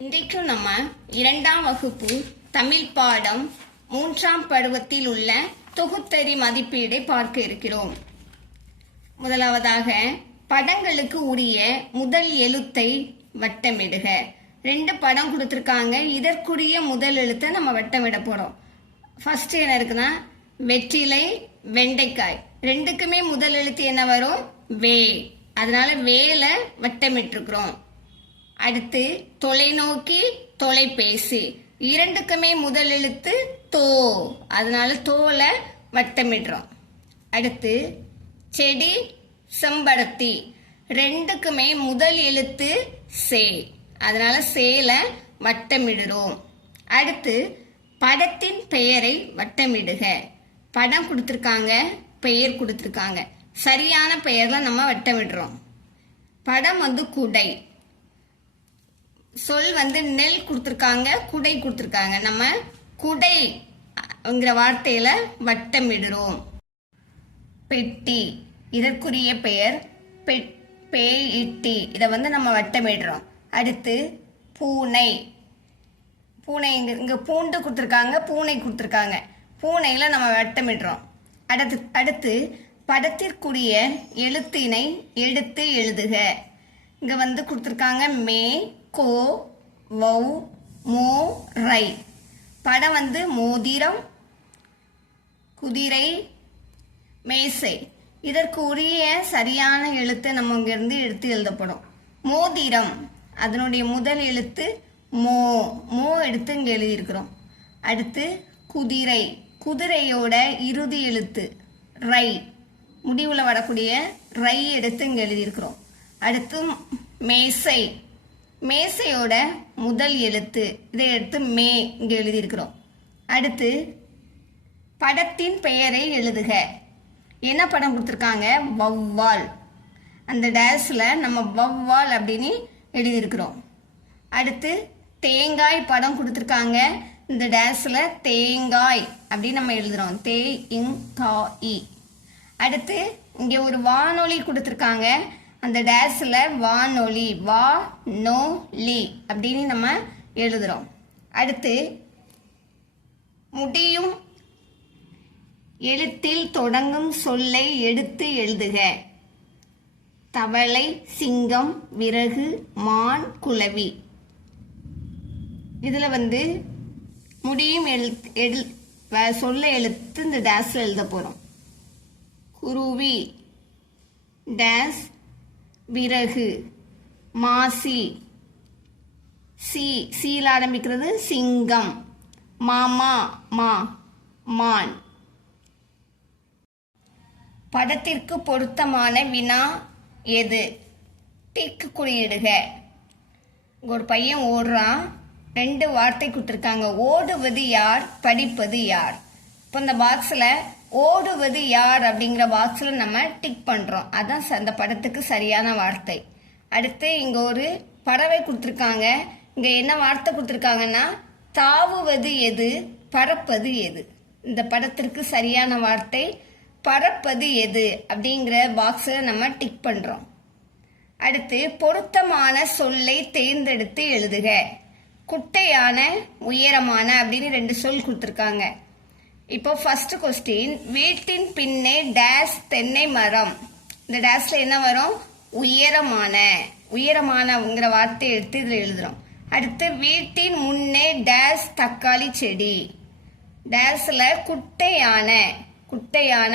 இன்றைக்கும் நம்ம 2ஆம் வகுப்பு தமிழ் பாடம் 3ஆம் பருவத்தில் உள்ள தொகுத்தறி மதிப்பீடை பார்க்க இருக்கிறோம். முதலாவதாக படங்களுக்கு உரிய முதல் எழுத்தை வட்டமிடுக. 2 படம் கொடுத்துருக்காங்க. இதற்குரிய முதல் எழுத்தை நம்ம வட்டமிட போறோம். ஃபர்ஸ்ட் என்ன இருக்குன்னா வெற்றிலை, வெண்டைக்காய். 2க்குமே முதல் எழுத்து என்ன வரும்? வே. அதனால வேல வட்டமிட்டிருக்கிறோம். அடுத்து தொலைநோக்கி, தொலைபேசி. 2க்குமே முதல் எழுத்து தோ. அதனால தோல வட்டமிடுறோம். அடுத்து செடி, செம்பருத்தி. 2க்குமே முதல் எழுத்து சே. அதனால சேல வட்டமிடுறோம். அடுத்து படத்தின் பெயரை வட்டமிடுக. படம் கொடுத்துருக்காங்க, பெயர் கொடுத்துருக்காங்க. சரியான பெயர்ல நம்ம வட்டமிடுறோம். படம் குடை. சொல் நெல் கொடுத்துருக்காங்க, குடை கொடுத்துருக்காங்க. நம்ம குடைங்கிற வார்த்தையில வட்டமிடுறோம். பெட்டி, இதற்குரிய பெயர் பேயிட்டி. இதை நம்ம வட்டமிடுறோம். அடுத்து பூனை. பூனை இங்க பூண்டு கொடுத்துருக்காங்க, பூனை கொடுத்துருக்காங்க. பூனையில நம்ம வட்டமிடுறோம். அடுத்து படத்திற்குரிய எழுத்தினை எடுத்து எழுதுக. இங்க கொடுத்துருக்காங்க மே, கோ, வௌ, மோ, ரை. படம் மோதிரம், குதிரை, மேசை. இதற்கு உரிய சரியான எழுத்தை நம்ம இங்கிருந்து எடுத்து எழுதப்படும். மோதிரம், அதனுடைய முதல் எழுத்து மோ. மோ எடுத்து இங்க எழுதியிருக்கிறோம். அடுத்து குதிரை, குதிரையோட இறுதி எழுத்து ரை. முடிவுல வரக்கூடிய ரை எடுத்து இங்க எழுதியிருக்கிறோம். அடுத்து மேசை, மேசையோட முதல் எழுத்து இதை எடுத்து மே இங்க எழுதியிருக்கிறோம். அடுத்து படத்தின் பெயரை எழுதுக. என்ன படம் கொடுத்துருக்காங்க? வௌவால். அந்த டேஷ்ல நம்ம வௌவால் அப்படின்னு எழுதியிருக்கிறோம். அடுத்து தேங்காய் படம் கொடுத்துருக்காங்க. இந்த டேஷ்ல தேங்காய் அப்படின்னு நம்ம எழுதுறோம். தே-இங்-கா-இ. அடுத்து இங்க ஒரு வானொலி கொடுத்துருக்காங்க. அந்த டேஷ்ல வானொலி, வா நோ லி அப்படின்னு நம்ம எழுதுறோம். அடுத்து முடியும் எழுத்தில் தொடங்கும் சொல்லை எடுத்து எழுதுக. தவளை, சிங்கம், விறகு, மான், குளவி. இதுல முடியும் சொல்ல எழுத்து இந்த டேஷ்ல எழுத போறோம். குருவி, டேஷ், விறகு, மாசி, சீல ஆரம்பிக்கிறது சிங்கம், மாமா, மா, மான். படத்திற்கு பொருத்தமான வினா எது? டிக் குறியிடுக. ஒரு பையன் ஓடுறான். 2 வார்த்தை கொடுத்துருக்காங்க. ஓடுவது யார், படிப்பது யார். இப்போ இந்த பாக்ஸ்ல ஓடுவது யார் அப்படிங்கிற பாக்ஸ்ல நம்ம டிக் பண்றோம். அதான் அந்த படத்துக்கு சரியான வார்த்தை. அடுத்து இங்க ஒரு பறவை கொடுத்துருக்காங்க. இங்க என்ன வார்த்தை கொடுத்துருக்காங்கன்னா தாவுவது எது, பறப்பது எது. இந்த படத்திற்கு சரியான வார்த்தை பறப்பது எது அப்படிங்கிற பாக்ஸ்ல நம்ம டிக் பண்றோம். அடுத்து பொருத்தமான சொல்லை தேர்ந்தெடுத்து எழுதுக. குட்டையான, உயரமான அப்படின்னு 2 சொல் கொடுத்துருக்காங்க. இப்போ ஃபர்ஸ்ட் கொஸ்டின், வீட்டின் பின்னே டேஷ் தென்னை மரம். இந்த டேஷ்ல என்ன வரும்? உயரமான. உயரமானங்கிற வார்த்தையை எடுத்து இதில் எழுதுறோம். அடுத்து வீட்டின் முன்னே டேஷ் தக்காளி செடி. டேஷ்ல குட்டையான, குட்டையான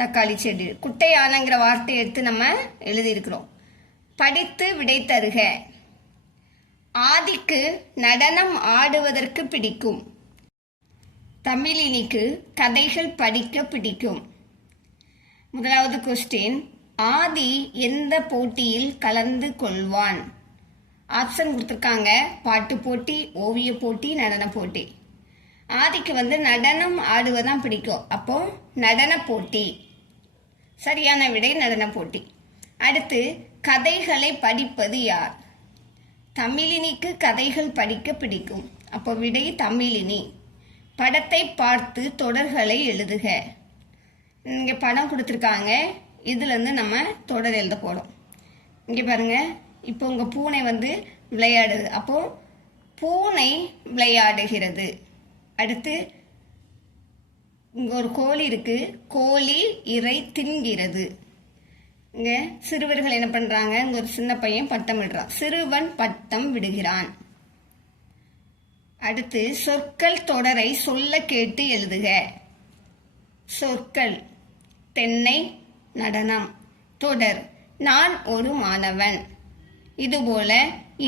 தக்காளி செடி. குட்டையானங்கிற வார்த்தையை எடுத்து நம்ம எழுதியிருக்கிறோம். படித்து விடை தருக. ஆதிக்கு நடனம் ஆடுவதற்கு பிடிக்கும். தமிழினிக்கு கதைகள் படிக்க பிடிக்கும். முதலாவது கொஸ்டின், ஆதி எந்த போட்டியில் கலந்து கொள்வான்? ஆப்ஷன் கொடுத்துருக்காங்க. பாட்டு போட்டி, ஓவிய போட்டி, நடன போட்டி. ஆதிக்கு நடனம் ஆடுவதான் பிடிக்கும். அப்போ நடன போட்டி. சரியான விடை நடன போட்டி. அடுத்து கதைகளை படிப்பது யார்? தமிழினிக்கு கதைகள் படிக்க பிடிக்கும். அப்போ விடை தமிழினி. படத்தை பார்த்து தொடர்களை எழுதுக. இங்க படம் கொடுத்துருக்காங்க. இதுல நம்ம தொடர் எழுத போறோம். இங்க பாருங்க. இப்போ உங்க பூனை விளையாடுது. அப்போ பூனை விளையாடுகிறது. அடுத்து இங்கே ஒரு கோழி இருக்கு. கோழி இறை தின்கிறது. இங்கே சிறுவர்கள் என்ன பண்ணுறாங்க? இங்கே ஒரு சின்ன பையன் பட்டம் விடுறான். சிறுவன் பட்டம் விடுகிறான். அடுத்து சொற்கள் தொடரை சொல்ல கேட்டு எழுதுக. சொற்கள்: தென்னை, நடனம். தொடர்: நான் ஒரு மாணவன். இதுபோல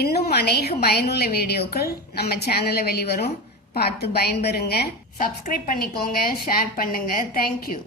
இன்னும் அநேக பயனுள்ள வீடியோக்கள் நம்ம சேனலில் வெளிவரும். பார்த்து பயன்பெறுங்க. சப்ஸ்கிரைப் பண்ணிக்கோங்க, ஷேர் பண்ணுங்க. தேங்க்யூ.